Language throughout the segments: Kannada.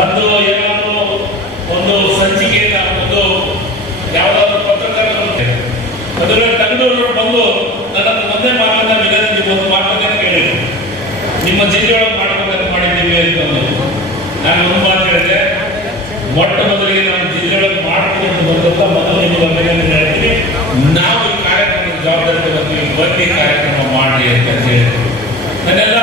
ಒಂದು ಏನಾದರೂ ಒಂದು ಸಂಚಿಕೆಯಿಂದ ಒಂದು ಯಾವುದಾದ್ರು ಪತ್ರಕರ್ತರು ಅದರ ತಂಡವರು ಬಂದು ನನ್ನ ಒಂದೇ ಮಾತನ್ನ ವಿನಂತಿ ಒಂದು ಮಾತನ್ನ ಕೇಳಿದ್ರು. ನಿಮ್ಮ ಜಿಲ್ಲೆಯೊಳಗೆ ಮಾಡಬೇಕಂತ ಮಾಡಿದ್ದೀವಿ ಅಂತಂದು ನಾನು ಒಂದು ಮಾತು ಹೇಳಿದೆ, ಮೊಟ್ಟ ಮೊದಲಿಗೆ ನಾನು ಜಿಲ್ಲೆಯೊಳಗೆ ಅಂತ ಬಂದಂತ ಮೊದಲು ನಿಮಗೆ ಅಭಿನಂದನೆ ಹೇಳ್ತೀನಿ. ನಾವು ಈ ಕಾರ್ಯಕ್ರಮದ ಜವಾಬ್ದಾರಿ ಬರ್ತೀವಿ ಬನ್ನಿ ಕಾರ್ಯಕ್ರಮ ಮಾಡಿ ಅಂತ ಹೇಳಿದ್ರು ನನ್ನೆಲ್ಲ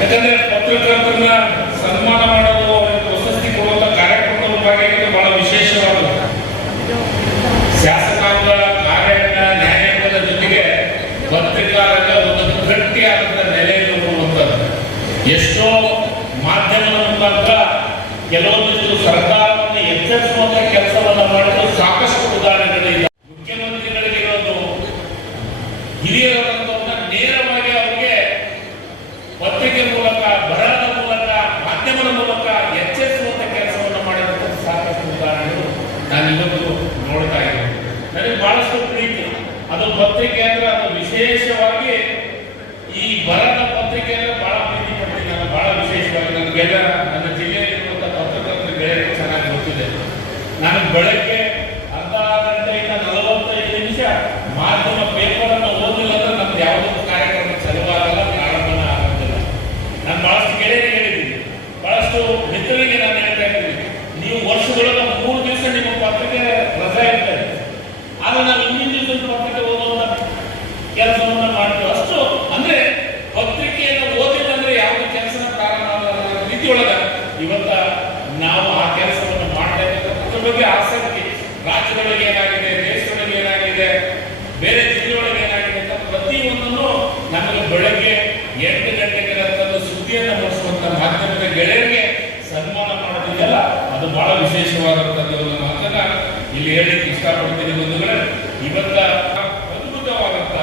ಯಾಕಂದ್ರೆ ಪತ್ರಕರ್ತರನ್ನ ಸನ್ಮಾನ ಮಾಡೋದು ಪ್ರಶಸ್ತಿ ಕೊಡುವಂತ ಕಾರ್ಯಕ್ರಮದ ಭಾಗಿಯಾಗಿದ್ದು ಬಹಳ ವಿಶೇಷವಾದ ಶಾಸಕಾಂಗ ಕಾರ್ಯಾಂಗ ನ್ಯಾಯಾಂಗದ ಜೊತೆಗೆ ಪತ್ರಿಕಾರಂಗ ಒಂದು ಗಟ್ಟಿಯಾದಂತ ನೆಲೆಯನ್ನು ಹೋಗುವಂಥದ್ದು ಎಷ್ಟೋ ಮಾಧ್ಯಮದ ಮುಖಾಂತರ ಕೆಲವೊಂದಿಷ್ಟು ಸರ್ಕಾರವನ್ನು ಎಚ್ಚರಿಸುವಂತ ಕೆಲಸವನ್ನ ಮಾಡಲು ಸಾಕಷ್ಟು ಉದಾಹರಣೆಗಳಿಲ್ಲ ಮುಖ್ಯಮಂತ್ರಿಗಳಿಗೆ ಇರೋದು ಹಿರಿಯರನ್ನ ನೇರವಾಗಿ ಅವರಿಗೆ ಪತ್ರಿಕೆ ಮೂಲಕ ಬರಹದ ಮೂಲಕ ಮಾಧ್ಯಮದ ಮೂಲಕ ಎಚ್ಚರಿಸುವಂತ ಕೆಲಸವನ್ನು ಮಾಡಿದಂತ ಸಾಕಷ್ಟು ಉದಾಹರಣೆಗಳು ನಾನು ಇವತ್ತು ನೋಡ್ತಾ ಇದ್ದೀನಿ. ನನಗೆ ಬಹಳಷ್ಟು ಪ್ರೀತಿ. ಅದು ಪತ್ರಿಕೆ ಅಂದ್ರೆ ಅದು ವಿಶೇಷವಾಗಿ ಈ ಬರದ ಪತ್ರಿಕೆ ಅಂದ್ರೆ ಬಹಳ ಪ್ರೀತಿ ಪಡ್ತೀನಿ ನಾನು ಬಹಳ ವಿಶೇಷವಾಗಿ ನನಗೆಲ್ಲ ನನ್ನ ಜಿಲ್ಲೆಯಲ್ಲಿರುವಂತ ಪತ್ರಕರ್ತರ ಗೆಳೆಯರು ಚೆನ್ನಾಗಿ ಗೊತ್ತಿದೆ. ನಾನು ಬೆಳಗ್ಗೆ ಅರ್ಧ ಗಂಟೆಯಿಂದ ನಲವತ್ತೈದು ನಿಮಿಷ ಮಾಧ್ಯಮ ಪೇಪರ್ ಅನ್ನು ಓದಿಲ್ಲ ಅಂದ್ರೆ ನಮ್ದು ಯಾವುದೋ ಕಾರ್ಯಕ್ರಮ ಚಲುವಾಗಲ್ಲ, ಪ್ರಾರಂಭನ ಆಗೋದಿಲ್ಲ. ನಾನು ಬಹಳಷ್ಟು ಗೆಳೆಯರಿಗೆ ಹೇಳಿದ್ದೀನಿ. ಬಹಳಷ್ಟು ಮಿತ್ರರಿಗೆ ನಾನು ಹೇಳ್ತಾ ಇದ್ದೀನಿ. ನೀವು ವರ್ಷದೊಳಗೆ ದಿವಸ ನಿಮ್ಮ ಪತ್ರಿಕೆ ರಜೆ ಇರ್ತದೆ. ಆದ್ರೆ ನಾವು ಹಿಂದಿನ ದಿವಸ ಪತ್ರಿಕೆ ಓದುವಂತ ಕೆಲಸವನ್ನ ಮಾಡ್ತೀವಿ ಅಷ್ಟು ಅಂದ್ರೆ ಪತ್ರಿಕೆಯನ್ನು ಓದಿಲ್ಲ ಅಂದ್ರೆ ಯಾವುದೇ ಕೆಲಸನ ಪ್ರಾರಂಭ ರೀತಿಯೊಳಗ ಇವತ್ತ ನಾವು ಆ ಕೆಲಸವನ್ನು ಮಾಡ್ತಾ ಅದ್ರ ಬಗ್ಗೆ ಆಸಕ್ತಿ. ರಾಜ್ಯದೊಳಗೆ ಏನಾಗಿದೆ, ದೇಶದೊಳಗೆ ಏನಾಗಿದೆ, ಬೇರೆ ಜಿಲ್ಲೆಯೊಳಗೆ ಏನಾಗಿದೆ ಅಂತ ಪ್ರತಿಯೊಂದನ್ನು ನಮಗೆ ಬೆಳಗ್ಗೆ ಎಂಟು ಗಂಟೆಗೆ ತಂದು ಸುದ್ದಿಯನ್ನು ಮೂಡಿಸುವಂತ ಮಾಧ್ಯಮದ ಮಾಡೋದಿದೆಯಲ್ಲ ಅದು ಬಹಳ ವಿಶೇಷವಾದಂಥದ್ದು ಒಂದು ಮಾತನ್ನ ಇಲ್ಲಿ ಹೇಳಲಿಕ್ಕೆ ಇಷ್ಟಪಡ್ತೀನಿ ಬಂಧುಗಳೇ ಇವತ್ತ ಅದ್ಭುತವಾದಂತ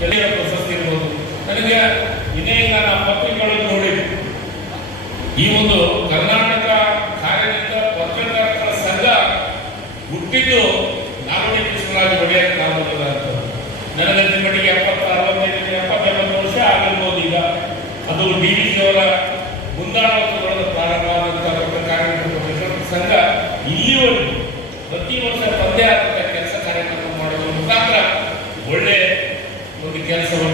ಗೆಳೆಯರ ಪ್ರಶಸ್ತಿ ಇರ್ಬೋದು. ನನಗೆ ಇದೇ ನಾನು ಪತ್ರಿಕೆಗಳು ಪತ್ರಿಕೆಗಳನ್ನು ನೋಡಿ. ಈ ಒಂದು ಕರ್ನಾಟಕ ಕಾರ್ಯನಿರತ ಪತ್ರಕರ್ತರ ಸಂಘ ಹುಟ್ಟಿದ್ದು ನಾಲ್ವಡಿ ಕೃಷ್ಣರಾಜ ಒಡೆಯರ್ ಕಾಲದ ನನಗಂತ ಮಟ್ಟಿಗೆ ಎಪ್ಪತ್ತ ಅರವತ್ತೈದು ಎಪ್ಪತ್ತೆಂಬತ್ತು ವರ್ಷ ಆಗಿರ್ಬೋದು ಈಗ. ಅದು ಡಿ ವಿ ಅವರ ಮುಂದಾಳತ್ವಗಳನ್ನು ಪ್ರಾರಂಭ ಆದಂತಹ ಪತ್ರಕರ್ತರ ಸಂಘ ಇಲ್ಲಿವರೆಗೂ ಪ್ರತಿ ವರ್ಷ ಪದ್ಯ ಆದಂಥ ಕೆಲಸ ಕಾರ್ಯಕ್ರಮ ಮಾಡುವ ಮುಖಾಂತರ ಒಳ್ಳೆ ಒಂದು ಕೆಲಸವನ್ನು